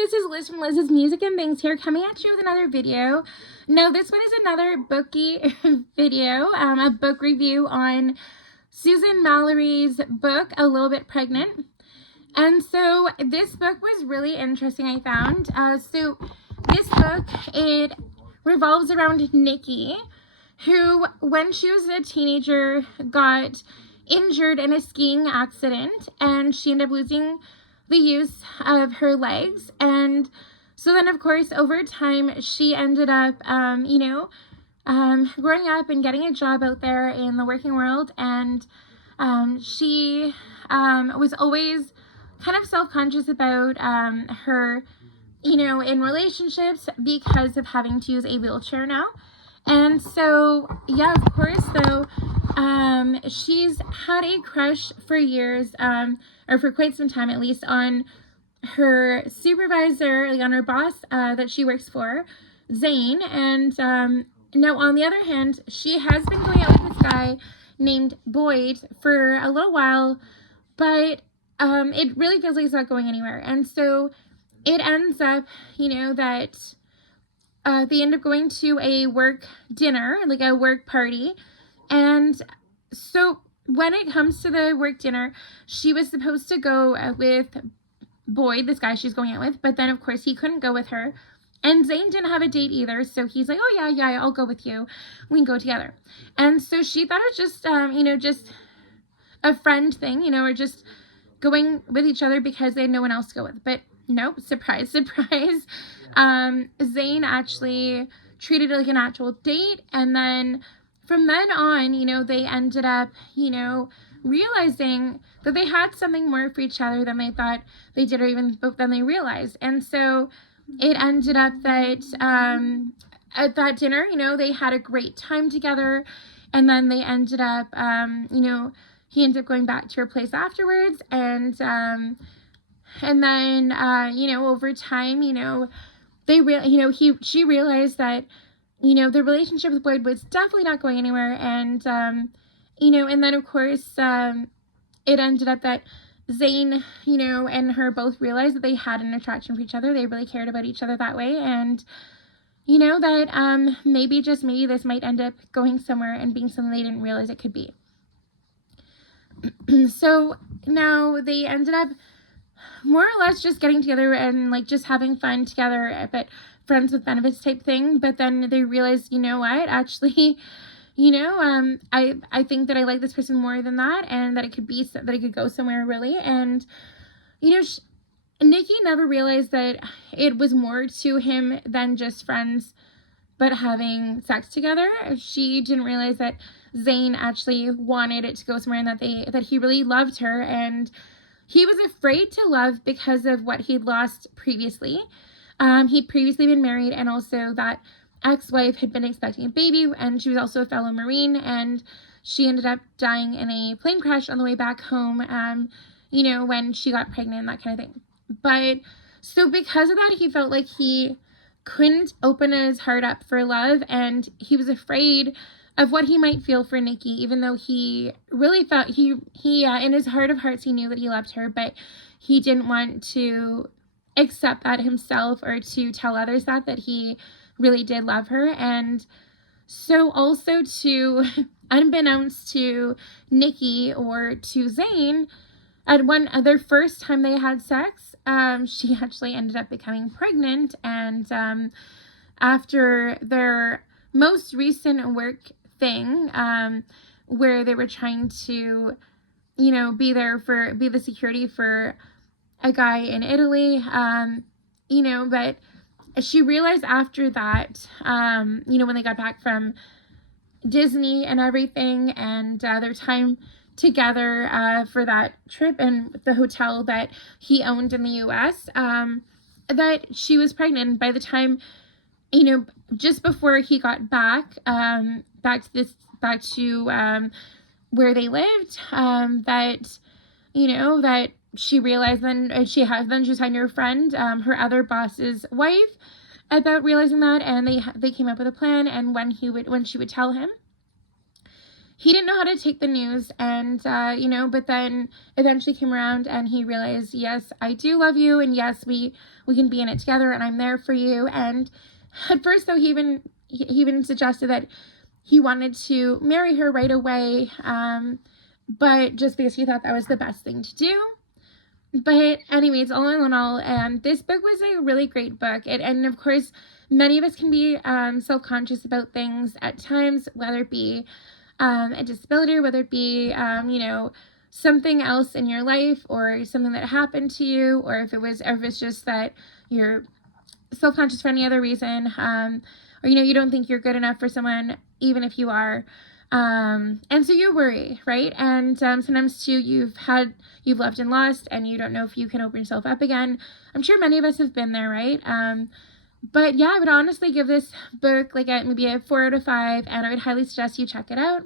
this is Liz from Liz's Music and Things here, coming at you with another video. Now, this one is another Booky video, a book review on Susan Mallory's book, A Little Bit Pregnant. And so this book was really interesting, I found. So this book, it revolves around Nikki, who, when she was a teenager, got injured in a skiing accident, and she ended up losing the use of her legs. And so then, of course, over time, she ended up, growing up and getting a job out there in the working world. And she was always kind of self-conscious about her, in relationships because of having to use a wheelchair now. And so, yeah, of course, though, she's had a crush for years, or for quite some time at least, on her supervisor, like on her boss that she works for, Zane. And now, on the other hand, she has been going out with this guy named Boyd for a little while, but it really feels like it's not going anywhere. And so it ends up, that they end up going to a work dinner, like a work party. And so when it comes to the work dinner, she was supposed to go with Boyd, this guy she's going out with, but then of course he couldn't go with her. And Zane didn't have a date either, so he's like, oh yeah, I'll go with you. We can go together. And so she thought it was just, just a friend thing, or just going with each other because they had no one else to go with. But nope, surprise, surprise. Zane actually treated it like an actual date, and then from then on, they ended up, realizing that they had something more for each other than they thought they did, or even than they realized. And so it ended up that at that dinner, they had a great time together, and then they ended up, he ended up going back to her place afterwards, and then, over time, she realized that, the relationship with Boyd was definitely not going anywhere. And, and then of course, it ended up that Zane, and her both realized that they had an attraction for each other. They really cared about each other that way. And, that, maybe this might end up going somewhere and being something they didn't realize it could be. So now they ended up more or less just getting together and like just having fun together, but friends with benefits type thing. But then they realized, actually, I think that I like this person more than that, and that it could go somewhere really. And, Nikki never realized that it was more to him than just friends, but having sex together. She didn't realize that Zane actually wanted it to go somewhere, and that he really loved her, and he was afraid to love because of what he'd lost previously. He'd previously been married, and also that ex-wife had been expecting a baby, and she was also a fellow Marine, and she ended up dying in a plane crash on the way back home, when she got pregnant and that kind of thing. But so because of that, he felt like he couldn't open his heart up for love, and he was afraid of what he might feel for Nikki, even though he really felt he in his heart of hearts, he knew that he loved her, but he didn't want to accept that himself, or to tell others that he really did love her. And so also, to unbeknownst to Nikki or to Zane, at their first time they had sex, she actually ended up becoming pregnant. And after their most recent work thing, where they were trying to, be the security for a guy in Italy, but she realized after that, when they got back from Disney and everything, and their time together for that trip and the hotel that he owned in the U.S., that she was pregnant. By the time, just before he got back to where they lived, that she realized, then she was talking to her friend, her other boss's wife, about realizing that, and they came up with a plan. And when she would tell him, he didn't know how to take the news, and, you know, but then eventually came around and he realized, yes, I do love you, and yes, we can be in it together, and I'm there for you. And at first, though, he even suggested that he wanted to marry her right away, but just because he thought that was the best thing to do. But anyways, all in all, this book was a really great book. And of course, many of us can be self-conscious about things at times, whether it be a disability, or whether it be, you know, something else in your life, or something that happened to you, or if it's just that you're self-conscious for any other reason, or, you know, you don't think you're good enough for someone, even if you are. And so you worry, right? And sometimes too, you've loved and lost, and you don't know if you can open yourself up again. I'm sure many of us have been there, right? But yeah, I would honestly give this book like maybe a 4 out of 5, and I would highly suggest you check it out.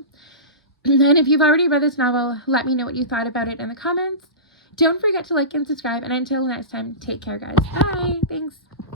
And if you've already read this novel, let me know what you thought about it in the comments. Don't forget to like and subscribe, and until next time, take care, guys. Bye. Thanks.